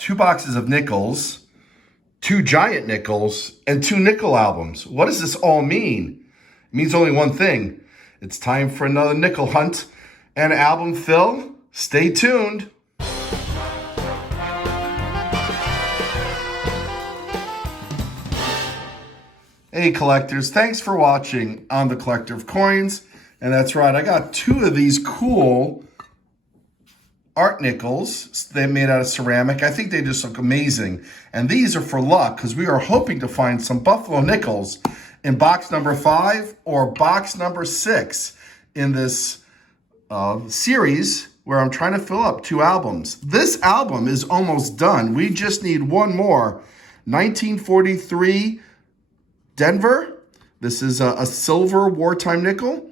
2 boxes of nickels, 2 giant nickels, and 2 nickel albums. What does this all mean? It means only one thing. It's time for another nickel hunt and album fill. Stay tuned. Hey collectors, thanks for watching on The Collector of Coins. And that's right, I got 2 of these cool art nickels. They're made out of ceramic. I think they just look amazing. And these are for luck because we are hoping to find some Buffalo nickels in box number 5 or box number 6 in this series where I'm trying to fill up 2 albums. This album is almost done. We just need one more. 1943 Denver. This is a silver wartime nickel.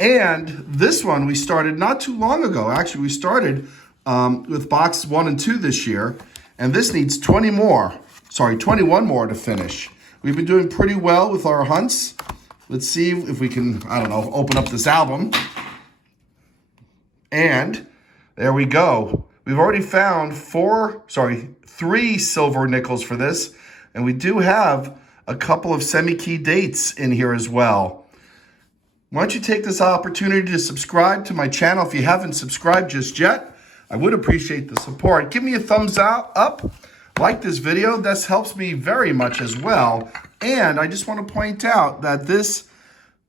And this one we started not too long ago. Actually, we started with box 1 and 2 this year. And this needs 21 more to finish. We've been doing pretty well with our hunts. Let's see if we can, I don't know, open up this album. And there we go. We've already found 3 silver nickels for this. And we do have a couple of semi-key dates in here as well. Why don't you take this opportunity to subscribe to my channel if you haven't subscribed just yet? I would appreciate the support. Give me a thumbs up, like this video. This helps me very much as well. And I just want to point out that this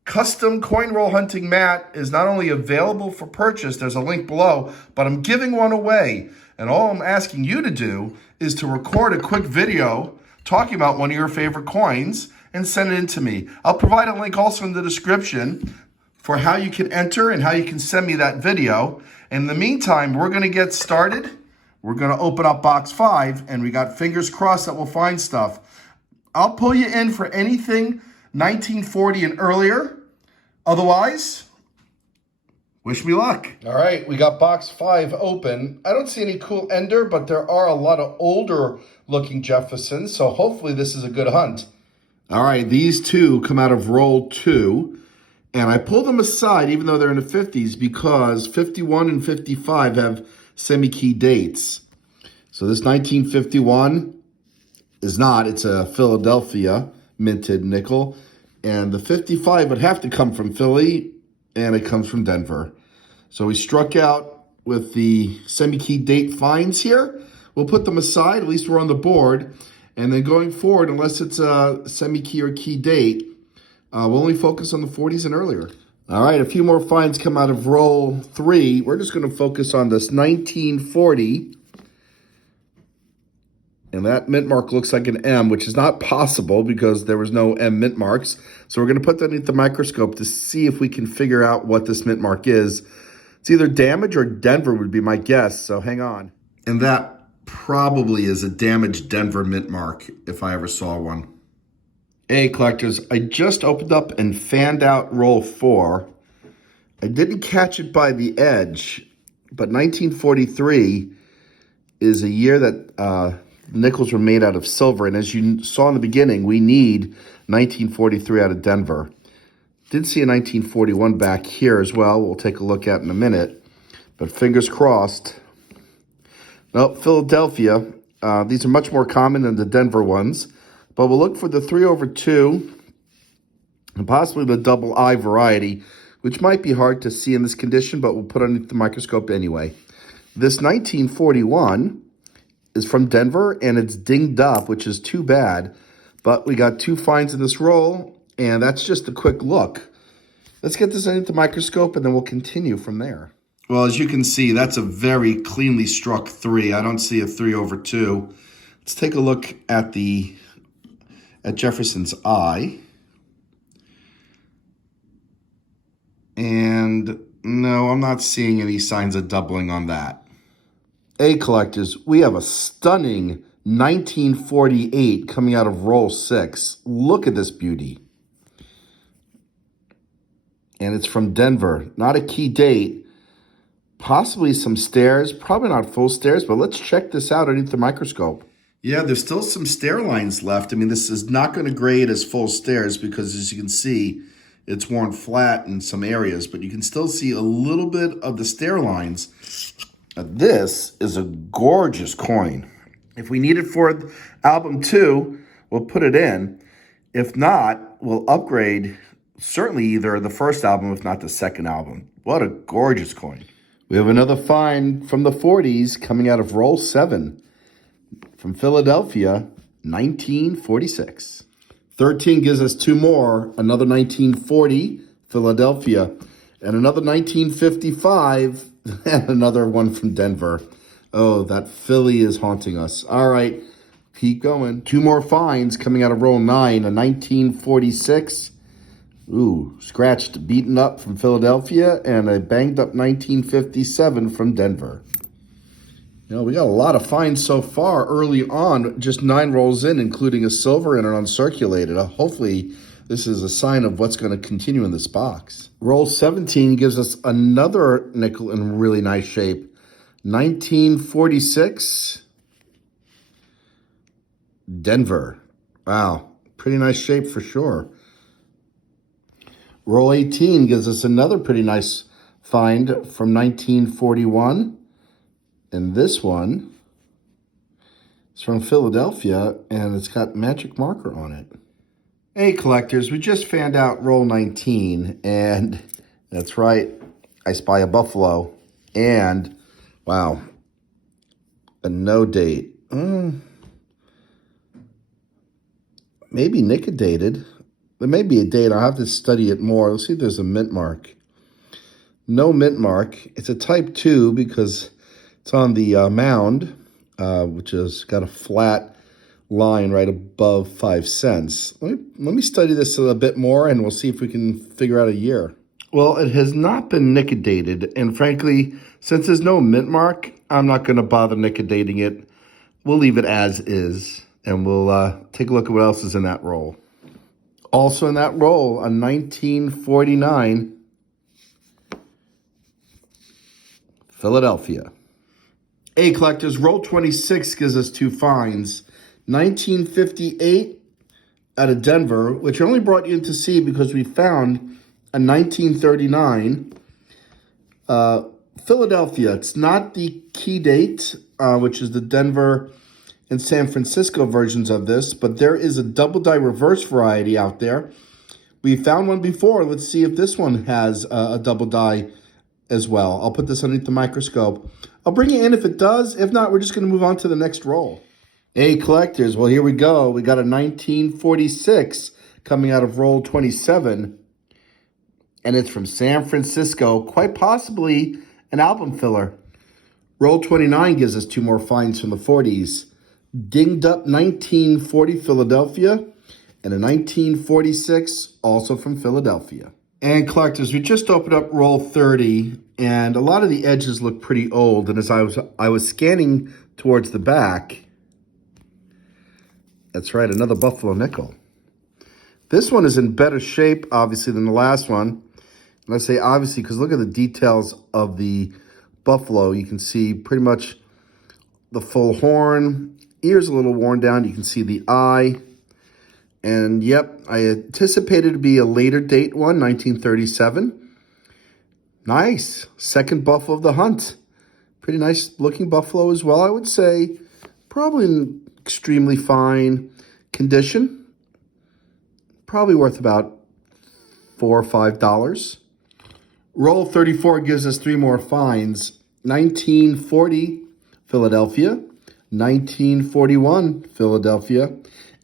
custom coin roll hunting mat is not only available for purchase, there's a link below, but I'm giving one away. And all I'm asking you to do is to record a quick video talking about one of your favorite coins and send it in to me. I'll provide a link also in the description for how you can enter and how you can send me that video. In the meantime, we're gonna get started. We're gonna open up box 5 and we got fingers crossed that we'll find stuff. I'll pull you in for anything 1940 and earlier. Otherwise, wish me luck. All right, we got box 5 open. I don't see any cool ender, but there are a lot of older looking Jeffersons, so hopefully this is a good hunt. All right, these 2 come out of roll 2, and I pulled them aside even though they're in the 50s because 51 and 55 have semi-key dates. So this 1951 is not, it's a Philadelphia minted nickel, and the 55 would have to come from Philly, and it comes from Denver. So we struck out with the semi-key date finds here. We'll put them aside, at least we're on the board. And then going forward, unless it's a semi-key or key date, we'll only focus on the 40s and earlier. All right, a few more finds come out of roll 3. We're just gonna focus on this 1940. And that mint mark looks like an M, which is not possible because there was no M mint marks. So we're gonna put that underneath the microscope to see if we can figure out what this mint mark is. It's either damage or Denver would be my guess, so hang on. And that probably is a damaged Denver mint mark if I ever saw one. Hey collectors, I just opened up and fanned out roll 4. I didn't catch it by the edge, but 1943 is a year that nickels were made out of silver. And as you saw in the beginning, we need 1943 out of Denver. Did see a 1941 back here as well. We'll take a look at in a minute, but fingers crossed. Nope, Philadelphia. These are much more common than the Denver ones, but we'll look for the 3/2 and possibly the double I variety, which might be hard to see in this condition, but we'll put it underneath the microscope anyway. This 1941 is from Denver, and it's dinged up, which is too bad, but we got 2 finds in this roll, and that's just a quick look. Let's get this underneath the microscope, and then we'll continue from there. Well, as you can see, that's a very cleanly struck 3. I don't see a 3/2. Let's take a look at Jefferson's eye. And no, I'm not seeing any signs of doubling on that. Hey collectors, we have a stunning 1948 coming out of roll 6. Look at this beauty. And it's from Denver. Not a key date. Possibly some stairs, probably not full stairs, but let's check this out underneath the microscope. Yeah, there's still some stair lines left. I mean, this is not going to grade as full stairs because as you can see, it's worn flat in some areas, but you can still see a little bit of the stair lines. This is a gorgeous coin. If we need it for album 2, we'll put it in. If not, we'll upgrade certainly either the first album, if not the second album. What a gorgeous coin. We have another find from the 40s coming out of roll 7 from Philadelphia, 1946. 13 gives us 2 more, another 1940, Philadelphia, and another 1955, and another one from Denver. Oh, that Philly is haunting us. All right, keep going. 2 more finds coming out of roll 9, a 1946. Ooh, scratched, beaten up from Philadelphia, and a banged up 1957 from Denver. You know, we got a lot of finds so far early on, just 9 rolls in, including a silver and an uncirculated. Hopefully, this is a sign of what's going to continue in this box. Roll 17 gives us another nickel in really nice shape. 1946, Denver. Wow, pretty nice shape for sure. Roll 18 gives us another pretty nice find from 1941. And this one is from Philadelphia, and it's got magic marker on it. Hey, collectors, we just found out roll 19, and that's right, I spy a buffalo, and, wow, a no date. Maybe nickel-dated. There may be a date. I'll have to study it more. Let's see if there's a mint mark. No mint mark. It's a type 2 because it's on the mound, which has got a flat line right above 5 cents. Let me study this a bit more, and we'll see if we can figure out a year. Well, it has not been nickel-dated, and frankly, since there's no mint mark, I'm not going to bother nickel-dating it. We'll leave it as is, and we'll take a look at what else is in that roll. Also in that roll, a 1949 Philadelphia. Hey, collectors, roll 26 gives us 2 finds. 1958 out of Denver, which I only brought you in to see because we found a 1939 Philadelphia. It's not the key date, which is the Denver and San Francisco versions of this, but there is a double die reverse variety out there. We found one before. Let's see if this one has a double die as well. I'll put this underneath the microscope. I'll bring it in if it does. If not, we're just going to move on to the next roll. Hey, collectors. Well, here we go. We got a 1946 coming out of roll 27. And it's from San Francisco. Quite possibly an album filler. Roll 29 gives us 2 more finds from the 40s. Dinged up 1940 Philadelphia. And a 1946 also from Philadelphia. And collectors, we just opened up roll 30, and a lot of the edges look pretty old. And as I was scanning towards the back, that's right, another buffalo nickel. This one is in better shape, obviously, than the last one. And I say obviously because look at the details of the buffalo. You can see pretty much the full horn, ears a little worn down. You can see the eye. And yep, I anticipated to be a later date one, 1937. Nice. Second buffalo of the hunt. Pretty nice looking buffalo as well, I would say. Probably in extremely fine condition. Probably worth about $4 or $5. Roll 34 gives us 3 more finds. 1940 Philadelphia, 1941 Philadelphia,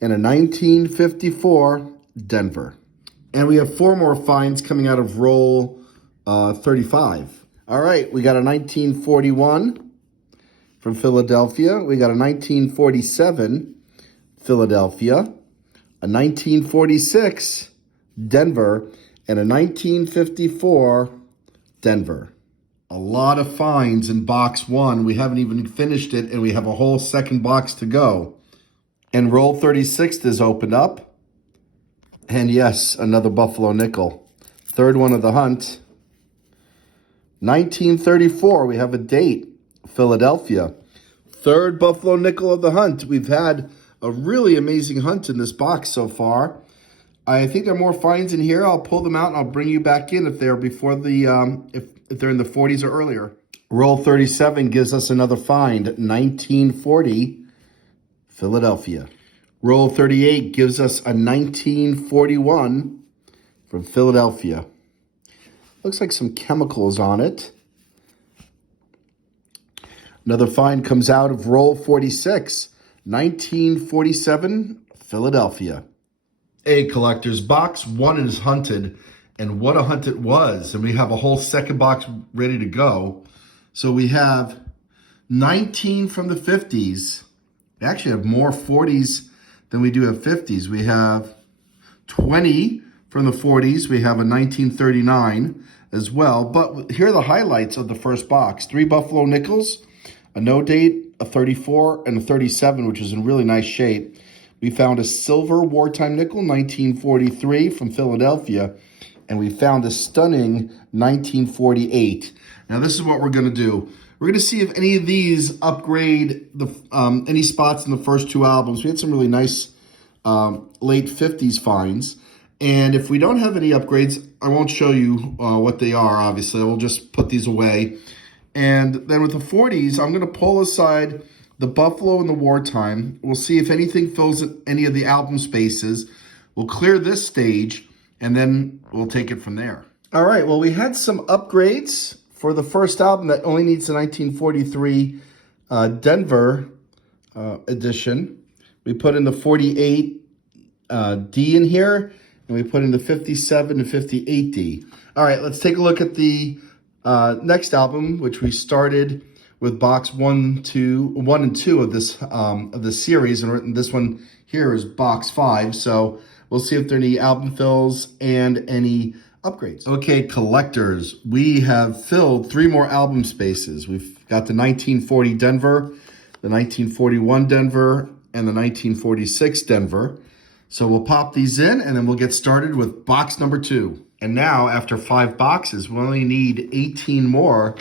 and a 1954 Denver. And we have 4 more finds coming out of roll 35. All right, we got a 1941 from Philadelphia. We got a 1947 Philadelphia, a 1946 Denver, and a 1954 Denver. A lot of finds in box 1. We haven't even finished it, and we have a whole second box to go. And roll 36 is opened up. And yes, another buffalo nickel. Third one of the hunt. 1934, we have a date. Philadelphia. Third buffalo nickel of the hunt. We've had a really amazing hunt in this box so far. I think there are more finds in here. I'll pull them out and I'll bring you back in if they're before the if they're in the 40s or earlier. Roll 37 gives us another find. 1940 Philadelphia. Roll 38 gives us a 1941 from Philadelphia. Looks like some chemicals on it. Another find comes out of roll 46, 1947, Philadelphia. A collector's box, one is hunted, and what a hunt it was. And we have a whole second box ready to go. So we have 19 from the 50s. We actually have more 40s than we do have 50s. We have 20 from the 40s. We have a 1939 as well. But here are the highlights of the first box. 3 Buffalo nickels, a no date, a 34, and a 37, which is in really nice shape. We found a silver wartime nickel, 1943 from Philadelphia, and we found a stunning 1948. Now this is what we're going to do. We're going to see if any of these upgrade the any spots in the first 2 albums. We had some really nice late 50s finds. And if we don't have any upgrades, I won't show you what they are, obviously. I will just put these away. And then with the 40s, I'm going to pull aside the Buffalo and the Wartime. We'll see if anything fills any of the album spaces. We'll clear this stage, and then we'll take it from there. All right, well, we had some upgrades for the first album that only needs the 1943 Denver edition. We put in the 48 D in here, and we put in the 57 and 58 D. All right, let's take a look at the next album, which we started with box 1 and 2 of this series, and this one here is box 5. So we'll see if there are any album fills and any upgrades. Okay, collectors, we have filled 3 more album spaces. We've got the 1940 Denver, the 1941 Denver, and the 1946 Denver. So we'll pop these in, and then we'll get started with box number 2. And now, after 5 boxes, we only need 18 more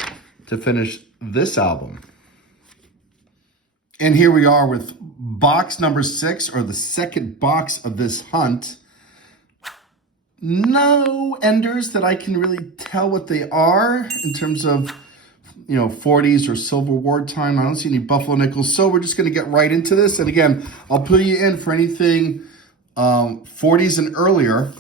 to finish this album. And here we are with box number 6, or the second box of this hunt. No enders that I can really tell what they are in terms of, 40s or silver wartime. I don't see any Buffalo nickels, so we're just going to get right into this. And again, I'll put you in for anything 40s and earlier.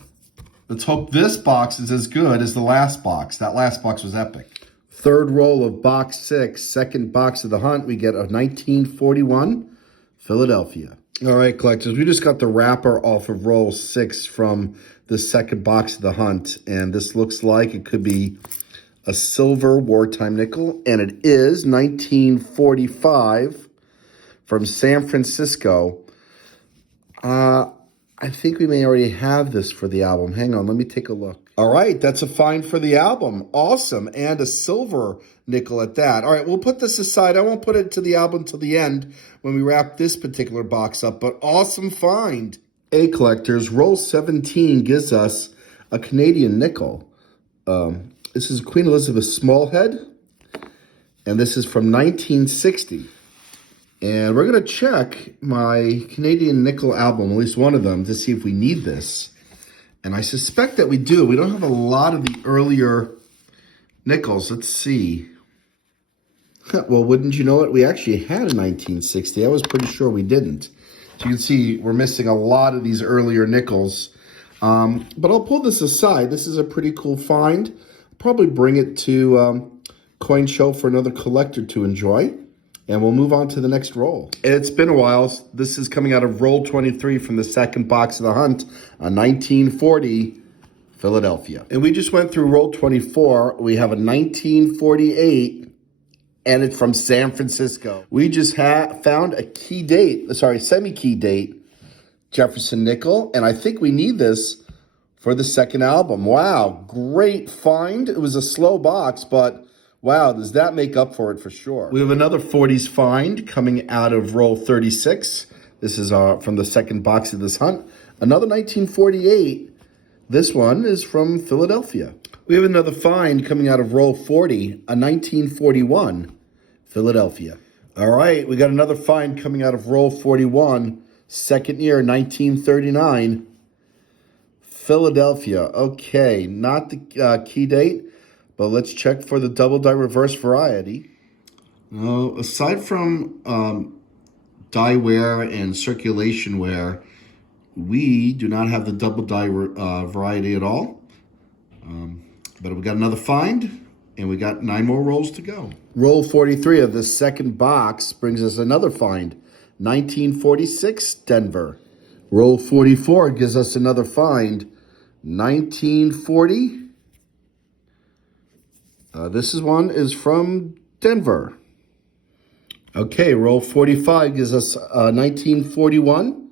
Let's hope this box is as good as the last box. That last box was epic. Third roll of box 6, second box of the hunt. We get a 1941 Philadelphia. All right, collectors, we just got the wrapper off of roll 6 from the second box of the hunt. And this looks like it could be a silver wartime nickel. And it is 1945 from San Francisco. I think we may already have this for the album. Hang on, let me take a look. All right, that's a find for the album. Awesome, and a silver nickel at that. All right, we'll put this aside. I won't put it to the album till the end when we wrap this particular box up, but awesome find. A collectors, roll 17 gives us a Canadian nickel. This is Queen Elizabeth Smallhead, and this is from 1960. And we're going to check my Canadian nickel album, at least one of them, to see if we need this. And I suspect that we do. We don't have a lot of the earlier nickels. Let's see. Well, wouldn't you know it? We actually had a 1960. I was pretty sure we didn't. So you can see we're missing a lot of these earlier nickels. But I'll pull this aside. This is a pretty cool find. I'll probably bring it to Coin Show for another collector to enjoy. And we'll move on to the next roll. It's been a while. This is coming out of roll 23 from the second box of the hunt, a 1940 Philadelphia. And we just went through roll 24. We have a 1948, and it's from San Francisco. We just found a semi-key date, Jefferson nickel, and I think we need this for the second album. Wow, great find. It was a slow box, but wow, does that make up for it for sure. We have another 40s find coming out of roll 36. This is from the second box of this hunt. Another 1948. This one is from Philadelphia. We have another find coming out of roll 40, a 1941 Philadelphia. All right, we got another find coming out of roll 41, second year, 1939 Philadelphia. Okay, not the key date, but let's check for the double die reverse variety. Aside from die wear and circulation wear. We do not have the double die variety at all. But we got another find, and we got 9 more rolls to go. Roll 43 of the second box brings us another find. 1946 Denver. Roll 44 gives us another find. 1940. This one is from Denver. Okay, roll 45 gives us 1941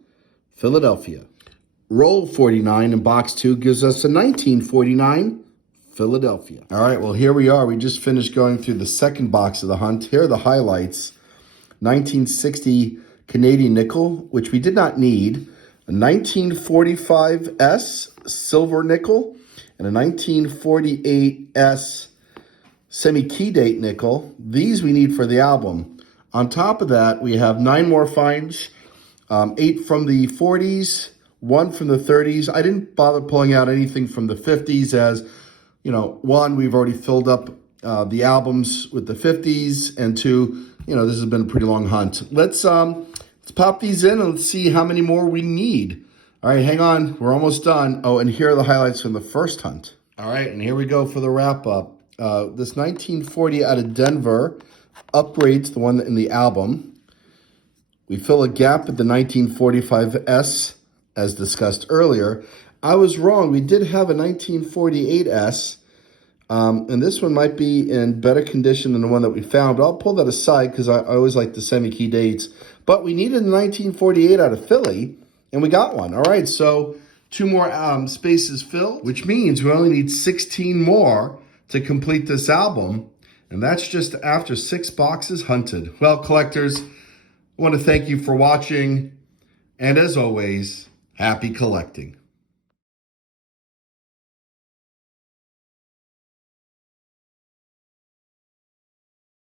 Philadelphia. Roll 49 in box 2 gives us a 1949 Philadelphia. All right, well, here we are. We just finished going through the second box of the hunt. Here are the highlights. 1960 Canadian nickel, which we did not need. A 1945S silver nickel and a 1948S semi-key date nickel. These we need for the album. On top of that, we have 9 more finds. 8 from the 40s, 1 from the 30s. I didn't bother pulling out anything from the 50s as, you know, 1, we've already filled up the albums with the 50s, and 2, you know, this has been a pretty long hunt. Let's pop these in and let's see how many more we need. All right, hang on. We're almost done. Oh, and here are the highlights from the first hunt. All right, and here we go for the wrap-up. This 1940 out of Denver upgrades the one in the album. We fill a gap at the 1945S, as discussed earlier. I was wrong. We did have a 1948S, and this one might be in better condition than the one that we found. But I'll pull that aside because I always like the semi-key dates. But we needed a 1948 out of Philly, and we got one. All right, so 2 more spaces filled, which means we only need 16 more to complete this album, and that's just after 6 boxes hunted. Well, collectors, I want to thank you for watching, and as always, happy collecting.